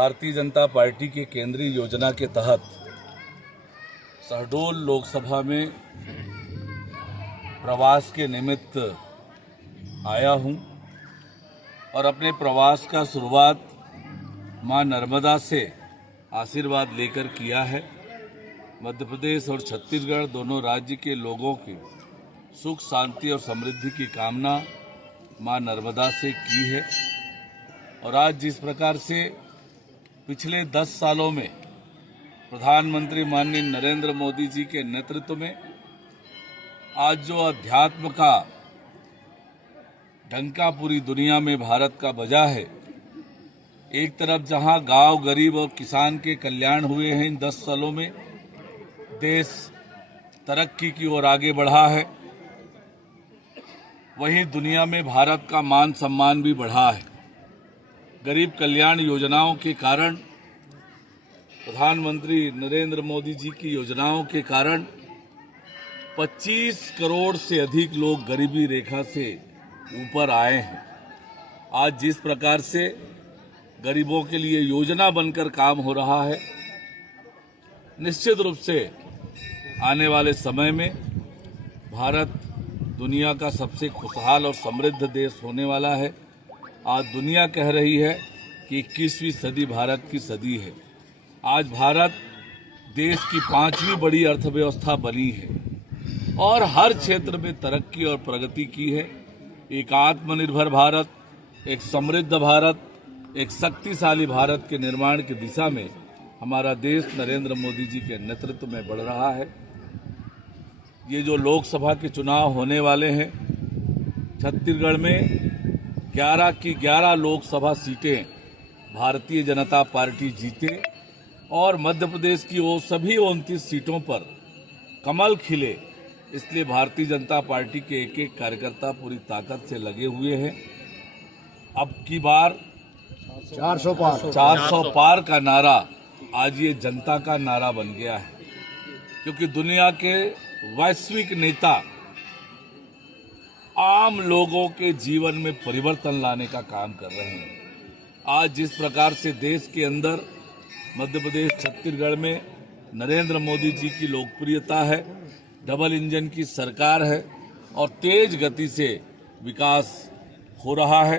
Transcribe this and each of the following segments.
Bharatiya Janata party के केंद्रीय योजना के तहत शहडोल लोकसभा में प्रवास के निमित्त आया हूं और अपने प्रवास का शुरुआत मां नर्मदा से आशीर्वाद लेकर किया है। मध्य प्रदेश और छत्तीसगढ़ दोनों राज्य के लोगों की सुख शांति और समृद्धि की कामना मां नर्मदा से की है। और आज जिस प्रकार से पिछले 10 सालों में प्रधानमंत्री माननीय नरेंद्र मोदी जी के नेतृत्व में आज जो अध्यात्म का डंका पूरी दुनिया में भारत का बजा है, एक तरफ जहां गांव गरीब और किसान के कल्याण हुए हैं इन 10 सालों में, देश तरक्की की ओर आगे बढ़ा है, वहीं दुनिया में भारत का मान सम्मान भी बढ़ा है। गरीब कल्याण योजनाओं के कारण, प्रधानमंत्री नरेंद्र मोदी जी की योजनाओं के कारण 25 करोड़ से अधिक लोग गरीबी रेखा से ऊपर आए हैं। आज जिस प्रकार से गरीबों के लिए योजना बनकर काम हो रहा है, निश्चित रूप से आने वाले समय में भारत दुनिया का सबसे खुशहाल और समृद्ध देश होने वाला है। आज दुनिया कह रही है कि 21वीं सदी भारत की सदी है। आज भारत देश की 5वीं बड़ी अर्थव्यवस्था बनी है और हर क्षेत्र में तरक्की और प्रगति की है। एक आत्मनिर्भर भारत, एक समृद्ध भारत, एक शक्तिशाली भारत के निर्माण की दिशा में हमारा देश नरेंद्र मोदी जी के नेतृत्व में बढ़ रहा है। ये जो लोकसभा के चुनाव होने वाले हैं, छत्तीसगढ़ में 11 की 11 लोकसभा सीटें भारतीय जनता पार्टी जीते और मध्य प्रदेश की वो सभी 29 सीटों पर कमल खिले। इसलिए भारतीय जनता पार्टी के एक एक कार्यकर्ता पूरी ताकत से लगे हुए हैं। अब की बार 400 पार का नारा आज ये जनता का नारा बन गया है, क्योंकि दुनिया के वैश्विक नेता आम लोगों के जीवन में परिवर्तन लाने का काम कर रहे हैं। आज जिस प्रकार से देश के अंदर मध्य प्रदेश छत्तीसगढ़ में नरेंद्र मोदी जी की लोकप्रियता है, डबल इंजन की सरकार है और तेज गति से विकास हो रहा है।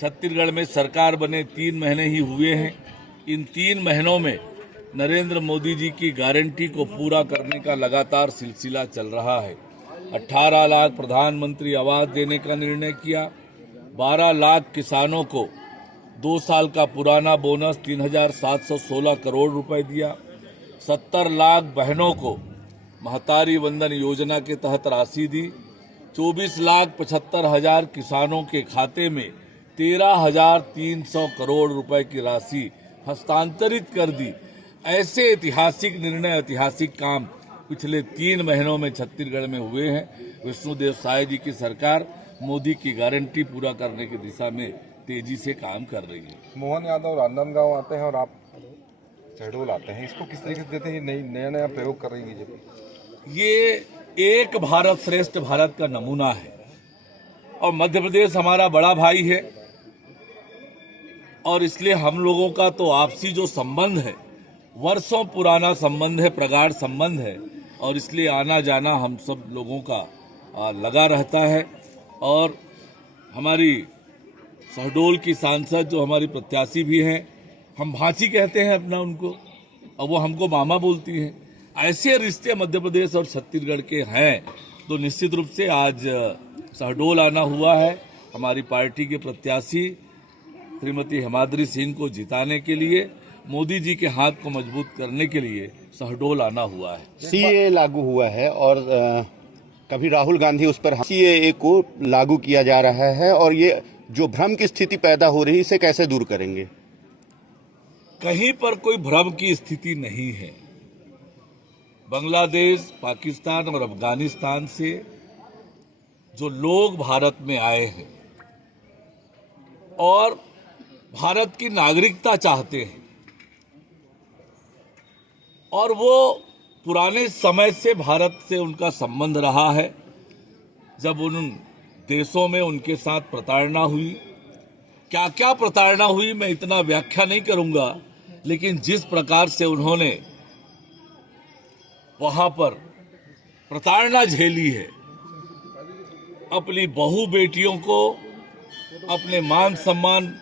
छत्तीसगढ़ में सरकार बने 3 महीने ही हुए हैं। इन 3 महीनों में नरेंद्र मोदी जी की गारंटी को पूरा करने का लगातार सिलसिला चल रहा है। 18 लाख प्रधानमंत्री आवास देने का निर्णय किया, 12 लाख किसानों को 2 साल का पुराना बोनस 3,716 करोड़ रुपए दिया, 70 लाख बहनों को महतारी वंदन योजना के तहत राशि दी, 24,75,000 किसानों के खाते में 13,300 करोड़ रुपए की राशि हस्तांतरित कर दी। ऐसे ऐतिहासिक निर्णय, ऐतिहासिक काम पिछले 3 महीनों में छत्तीसगढ़ में हुए हैं। विष्णुदेव साय जी की सरकार मोदी की गारंटी पूरा करने की दिशा में तेजी से काम कर रही है। मोहन यादव राजनांदगांव आते हैं और आप शहडोल आते हैं, इसको किस तरीके से देते हैं? नया प्रयोग कर रही है बीजेपी। ये एक भारत श्रेष्ठ भारत का नमूना है और मध्य प्रदेश हमारा बड़ा भाई है और इसलिए हम लोगों का तो आपसी जो संबंध है, वर्षों पुराना संबंध है, प्रगाढ़ संबंध है और इसलिए आना जाना हम सब लोगों का लगा रहता है। और हमारी शहडोल की सांसद जो हमारी प्रत्याशी भी हैं, हम भांची कहते हैं अपना उनको और वो हमको मामा बोलती हैं। ऐसे रिश्ते मध्य प्रदेश और छत्तीसगढ़ के हैं, तो निश्चित रूप से आज शहडोल आना हुआ है। हमारी पार्टी के प्रत्याशी श्रीमती हिमाद्री सिंह को जिताने के लिए, मोदी जी के हाथ को मजबूत करने के लिए शहडोल आना हुआ है। सीएए लागू हुआ है और कभी राहुल गांधी उस पर सीएए को लागू किया जा रहा है और ये जो भ्रम की स्थिति पैदा हो रही है, इसे कैसे दूर करेंगे? कहीं पर कोई भ्रम की स्थिति नहीं है। बांग्लादेश, पाकिस्तान और अफगानिस्तान से जो लोग भारत में आए हैं और भारत की नागरिकता चाहते हैं और वो पुराने समय से भारत से उनका संबंध रहा है, जब उन देशों में उनके साथ प्रताड़ना हुई क्या क्या प्रताड़ना हुई मैं इतना व्याख्या नहीं करूंगा, लेकिन जिस प्रकार से उन्होंने वहां पर प्रताड़ना झेली है, अपनी बहू बेटियों को, अपने मान सम्मान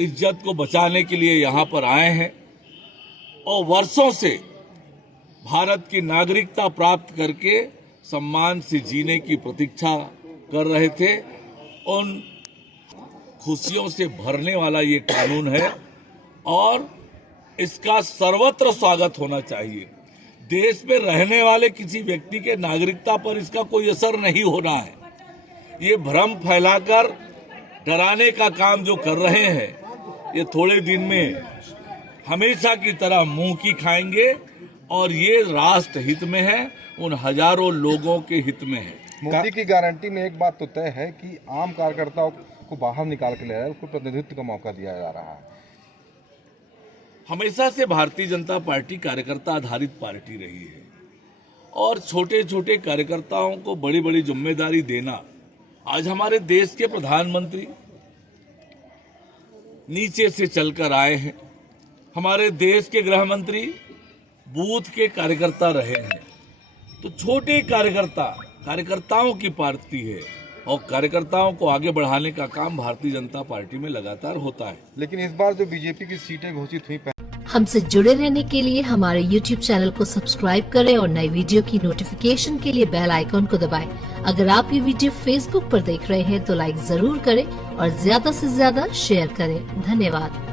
इज्जत को बचाने के लिए यहां पर आए हैं और वर्षों से भारत की नागरिकता प्राप्त करके सम्मान से जीने की प्रतीक्षा कर रहे थे। उन खुशियों से भरने वाला ये कानून है और इसका सर्वत्र स्वागत होना चाहिए। देश में रहने वाले किसी व्यक्ति के नागरिकता पर इसका कोई असर नहीं होना है। ये भ्रम फैलाकर डराने का काम जो कर रहे हैं, ये थोड़े दिन में हमेशा की तरह मुंह की खाएंगे और ये राष्ट्र हित में है, उन हजारों लोगों के हित में है। मोदी की गारंटी में एक बात तो तय है कि आम कार्यकर्ताओं को बाहर निकाल के ले रहा है, उसको प्रतिनिधित्व का मौका दिया जा रहा है। हमेशा से भारतीय जनता पार्टी कार्यकर्ता आधारित पार्टी रही है और छोटे छोटे कार्यकर्ताओं को बड़ी बड़ी जिम्मेदारी देना, आज हमारे देश के प्रधानमंत्री नीचे से चलकर आए हैं, हमारे देश के गृह मंत्री बूथ के कार्यकर्ता रहे हैं। तो छोटे कार्यकर्ताओं की पार्टी है और कार्यकर्ताओं को आगे बढ़ाने का काम भारतीय जनता पार्टी में लगातार होता है। लेकिन इस बार जो बीजेपी की सीटें घोषित हुई, हमसे जुड़े रहने के लिए हमारे YouTube चैनल को सब्सक्राइब करें और नई वीडियो की नोटिफिकेशन के लिए बेल आइकॉन को दबाएं। अगर आप ये वीडियो Facebook पर देख रहे हैं तो लाइक जरूर करें और ज्यादा से ज्यादा शेयर करें। धन्यवाद।